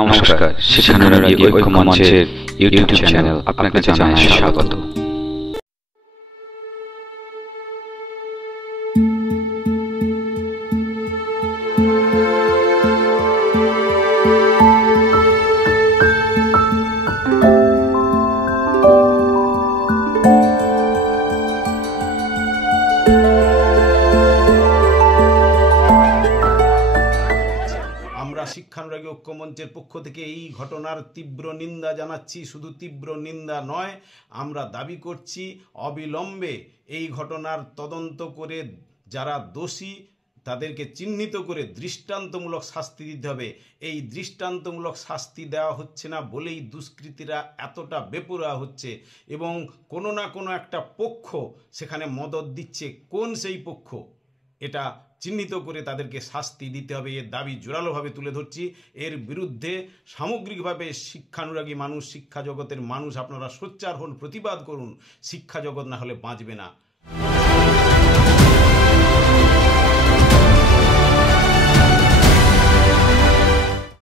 নমস্কার, শিক্ষানুরাগী ঐক্য মঞ্চের ইউটিউব চ্যানেল আপনাকে জানাই স্বাগত। শিক্ষানুরাগী ঐক্য মঞ্চের পক্ষ থেকে এই ঘটনার তীব্র নিন্দা জানাচ্ছি। শুধু তীব্র নিন্দা নয়, আমরা দাবি করছি অবিলম্বে এই ঘটনার তদন্ত করে যারা দোষী তাদেরকে চিহ্নিত করে দৃষ্টান্তমূলক শাস্তি দিতে হবে। এই দৃষ্টান্তমূলক শাস্তি দেওয়া হচ্ছে না বলেই দুষ্কৃতীরা এতটা বেপরোয়া হচ্ছে এবং কোনো না কোনো একটা পক্ষ সেখানে মদদ দিচ্ছে। কোন সেই পক্ষ, এটা চিহ্নিত করে তাদেরকে শাস্তি দিতে হবে। এর দাবি জোরালোভাবে তুলে ধরছি। এর বিরুদ্ধে সামগ্রিকভাবে শিক্ষানুরাগী মানুষ, শিক্ষা জগতের মানুষ আপনারা সোচ্চার হন, প্রতিবাদ করুন। শিক্ষা জগৎ না হলে বাঁচবে না।